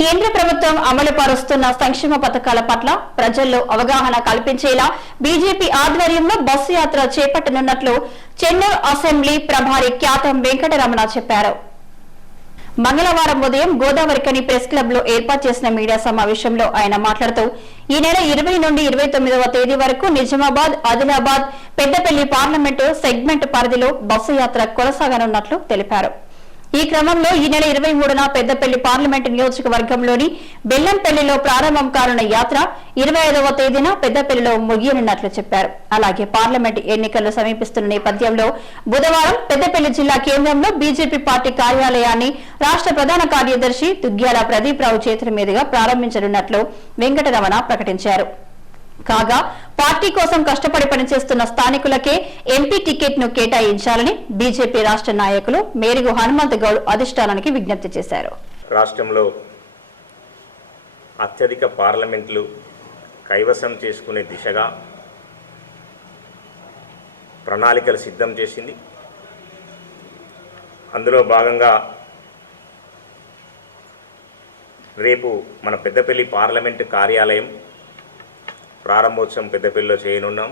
కేంద్ర ప్రభుత్వం అమలు పరుస్తున్న సంక్షేమ పథకాల పట్ల ప్రజల్లో అవగాహన కల్పించేలా బీజేపీ ఆధ్వర్యంలో బస్సు యాత్ర చేపట్టనున్నట్లు చెన్నూరు అసెంబ్లీ ప్రభారి ఖ్యాతం వెంకటరమణ చెప్పారు. మంగళవారం ఉదయం గోదావరికని ప్రెస్ క్లబ్లో ఏర్పాటు చేసిన మీడియా సమావేశంలో ఆయన మాట్లాడుతూ ఈ నెల ఇరవై నుండి ఇరవై తొమ్మిదవ తేదీ వరకు నిజామాబాద్ ఆదిలాబాద్ పెద్దపల్లి పార్లమెంటు సెగ్మెంట్ పరిధిలో బస్సు యాత్ర కొనసాగనున్నట్లు తెలిపారు. ఈ క్రమంలో ఈ నెల ఇరవై మూడున పెద్దపల్లి పార్లమెంటు నియోజకవర్గంలోని బెల్లంపల్లిలో ప్రారంభం కానున్న యాత్ర ఇరవై ఐదవ తేదీన పెద్దపల్లిలో ముగియనున్నట్లు చెప్పారు. అలాగే పార్లమెంటు ఎన్నికలు సమీపిస్తున్న నేపథ్యంలో బుధవారం పెద్దపల్లి జిల్లా కేంద్రంలో బీజేపీ పార్టీ కార్యాలయాన్ని రాష్ట్ర ప్రధాన కార్యదర్శి దుగ్గ్యాల ప్రదీప్ రావు చేతుల మీదుగా ప్రారంభించనున్నట్లు వెంకటరమణ ప్రకటించారు. కాగా పార్టీ కోసం కష్టపడి పనిచేస్తున్న స్థానికులకే ఎంపీ టికెట్ను కేటాయించాలని బీజేపీ రాష్ట్ర నాయకులు మేరుగు హనుమంత్ గౌడ్ అధిష్టానానికి విజ్ఞప్తి చేశారు. రాష్ట్రంలో అత్యధిక పార్లమెంట్లు కైవసం చేసుకునే దిశగా ప్రణాళికలు సిద్ధం చేసింది. అందులో భాగంగా రేపు మన పెద్దపల్లి పార్లమెంటు కార్యాలయం ప్రారంభోత్సవం పెద్దపల్లిలో చేయనున్నాం.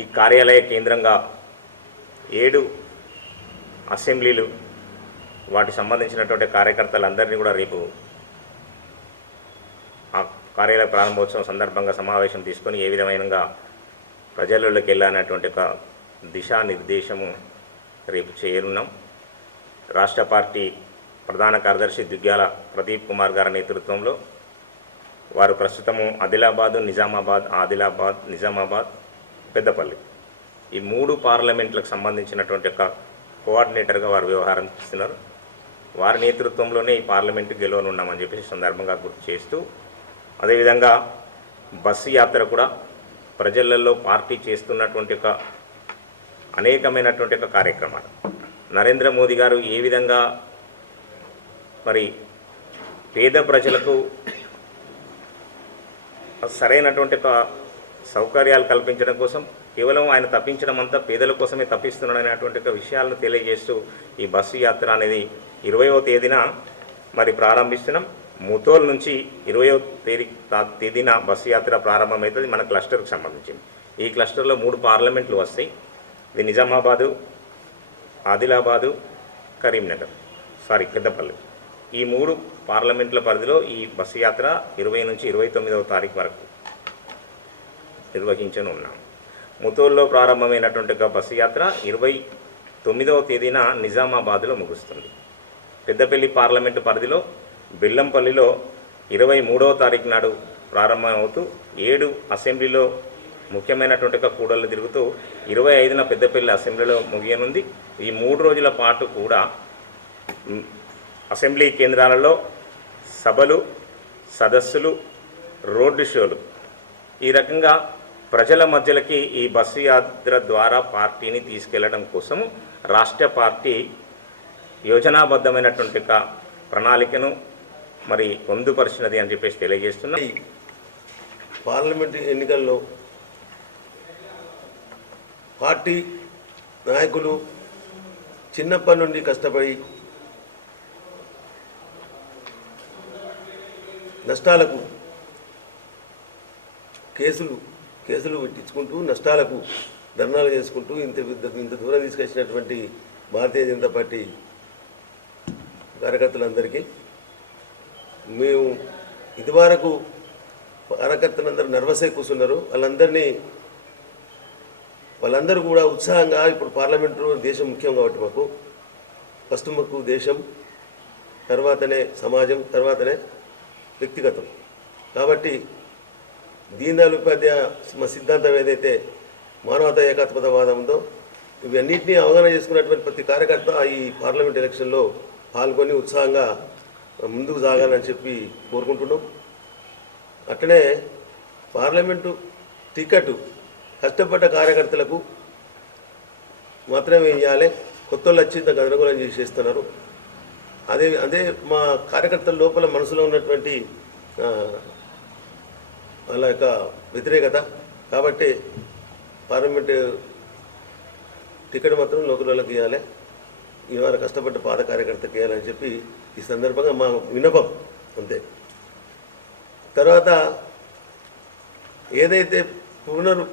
ఈ కార్యాలయ కేంద్రంగా ఏడు అసెంబ్లీలు వాటికి సంబంధించినటువంటి కార్యకర్తలందరినీ కూడా రేపు ఆ కార్యాలయ ప్రారంభోత్సవం సందర్భంగా సమావేశం తీసుకొని ఏ విధమైనగా ప్రజల్లోకి వెళ్ళాలనేటువంటి ఒక దిశానిర్దేశము రేపు చేయనున్నాం. రాష్ట్ర పార్టీ ప్రధాన కార్యదర్శి దుగ్గ్యాల ప్రదీప్ కుమార్ గారి నేతృత్వంలో వారు ప్రస్తుతము ఆదిలాబాదు నిజామాబాద్ ఆదిలాబాద్ నిజామాబాద్ పెద్దపల్లి. ఈ మూడు పార్లమెంట్లకు సంబంధించినటువంటి ఒక కోఆర్డినేటర్గా వారు వ్యవహారం చేస్తున్నారు. వారి నేతృత్వంలోనే ఈ పార్లమెంటు గెలవనున్నామని చెప్పేసి సందర్భంగా గుర్తు చేస్తూ అదేవిధంగా బస్సు యాత్ర కూడా ప్రజలలో పార్టీ చేస్తున్నటువంటి ఒక అనేకమైనటువంటి ఒక కార్యక్రమాలు. నరేంద్ర మోదీ గారు ఏ విధంగా మరి పేద ప్రజలకు సరైనటువంటి ఒక సౌకర్యాలు కల్పించడం కోసం కేవలం ఆయన తప్పించడం అంతా పేదల కోసమే తప్పిస్తున్నాడు అనేటువంటి విషయాలను తెలియజేస్తూ ఈ బస్సు యాత్ర అనేది ఇరవయో తేదీన మరి ప్రారంభిస్తున్నాం. ముతోల్ నుంచి ఇరవయో తేదీ తేదీన బస్సు యాత్ర ప్రారంభమవుతుంది మన క్లస్టర్కి సంబంధించింది. ఈ క్లస్టర్లో మూడు పార్లమెంట్లు వస్తాయి. ఇది నిజామాబాదు ఆదిలాబాదు కరీంనగర్. సారీ పెద్దపల్లి. ఈ మూడు పార్లమెంట్ల పరిధిలో ఈ బస్సు యాత్ర ఇరవై నుంచి ఇరవై తొమ్మిదవ తారీఖు వరకు నిర్వహించనున్నాం ముతూరులో ప్రారంభమైనటువంటి బస్సు యాత్ర ఇరవై తొమ్మిదవ తేదీన నిజామాబాద్లో ముగుస్తుంది. పెద్దపల్లి పార్లమెంటు పరిధిలో బెల్లంపల్లిలో ఇరవై మూడవ తారీఖు నాడు ప్రారంభమవుతూ ఏడు అసెంబ్లీలో ముఖ్యమైనటువంటి కూడళ్ళు తిరుగుతూ ఇరవై ఐదున పెద్దపల్లి అసెంబ్లీలో ముగియనుంది. ఈ మూడు రోజుల పాటు కూడా అసెంబ్లీ కేంద్రాలలో సభలు సదస్సులు రోడ్డు షోలు. ఈ రకంగా ప్రజల మధ్యలకి ఈ బస్సు యాత్ర ద్వారా పార్టీని తీసుకెళ్ళడం కోసం రాష్ట్ర పార్టీ యోజనాబద్ధమైనటువంటి ప్రణాళికను మరి పొందుపరిచినది అని చెప్పేసి తెలియజేస్తున్నా. పార్లమెంట్ ఎన్నికల్లో పార్టీ నాయకులు చిన్నప్పటి నుండి కష్టపడి నష్టాలకు కేసులు కేసులు పెట్టించుకుంటూ నష్టాలకు ధర్నాలు చేసుకుంటూ ఇంత ఇంత దూరం తీసుకొచ్చినటువంటి భారతీయ జనతా పార్టీ కార్యకర్తలందరికీ మేము ఇదివరకు కార్యకర్తలందరూ నర్వసే కూర్చున్నారు. వాళ్ళందరినీ వాళ్ళందరూ కూడా ఉత్సాహంగా ఇప్పుడు పార్లమెంటు దేశం ముఖ్యం కాబట్టి మాకు ఫస్ట్ మాకు దేశం తర్వాతనే సమాజం తర్వాతనే వ్యక్తిగతం. కాబట్టి దీన్ ఉపాధ్యాయ మా సిద్ధాంతం ఏదైతే మానవతా ఏకాత్మతవాదం ఉందో ఇవన్నింటినీ అవగాహన చేసుకున్నటువంటి ప్రతి కార్యకర్త ఈ పార్లమెంట్ ఎలక్షన్లో పాల్గొని ఉత్సాహంగా ముందుకు సాగాలని చెప్పి కోరుకుంటున్నాం. అట్లనే పార్లమెంటు టికెట్ కష్టపడ్డ కార్యకర్తలకు మాత్రమే ఇవ్వాలి కొత్త వాళ్ళు వచ్చి గందరగోళం చేసేస్తున్నారు. అదే అదే మా కార్యకర్తల లోపల మనసులో ఉన్నటువంటి వాళ్ళ యొక్క వ్యతిరేకత. కాబట్టి పార్లమెంటు టికెట్ మాత్రం లోకల్ వాళ్ళకి ఇవ్వాలి. ఇవాళ కష్టపడ్డ పాత కార్యకర్తకి ఇవ్వాలని చెప్పి ఈ సందర్భంగా మా విన్నపం అంతే. తర్వాత ఏదైతే పునరు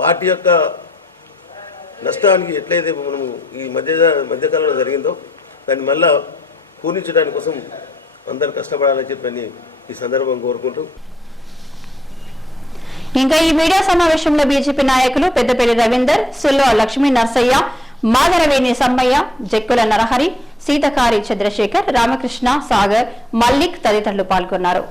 పార్టీ యొక్క నష్టానికి ఎట్లయితే మనము ఈ మధ్య మధ్యకాలంలో జరిగిందో దాన్ని మళ్ళా పూరించడానికి కోసం అందరు కష్టపడాలని చెప్పని ఈ సందర్భం కోరుకుంటూ. ఇంకా ఈ మీడియా సమావేశంలో బీజేపీ నాయకులు పెద్దపల్లి రవీందర్ సుల్లో లక్ష్మీ నర్సయ్య మాధరవేణి సమ్మయ్య జక్కుల నరహరి సీతకారి చంద్రశేఖర్ రామకృష్ణ సాగర్ మల్లిక్ తదితరులు పాల్గొన్నారు.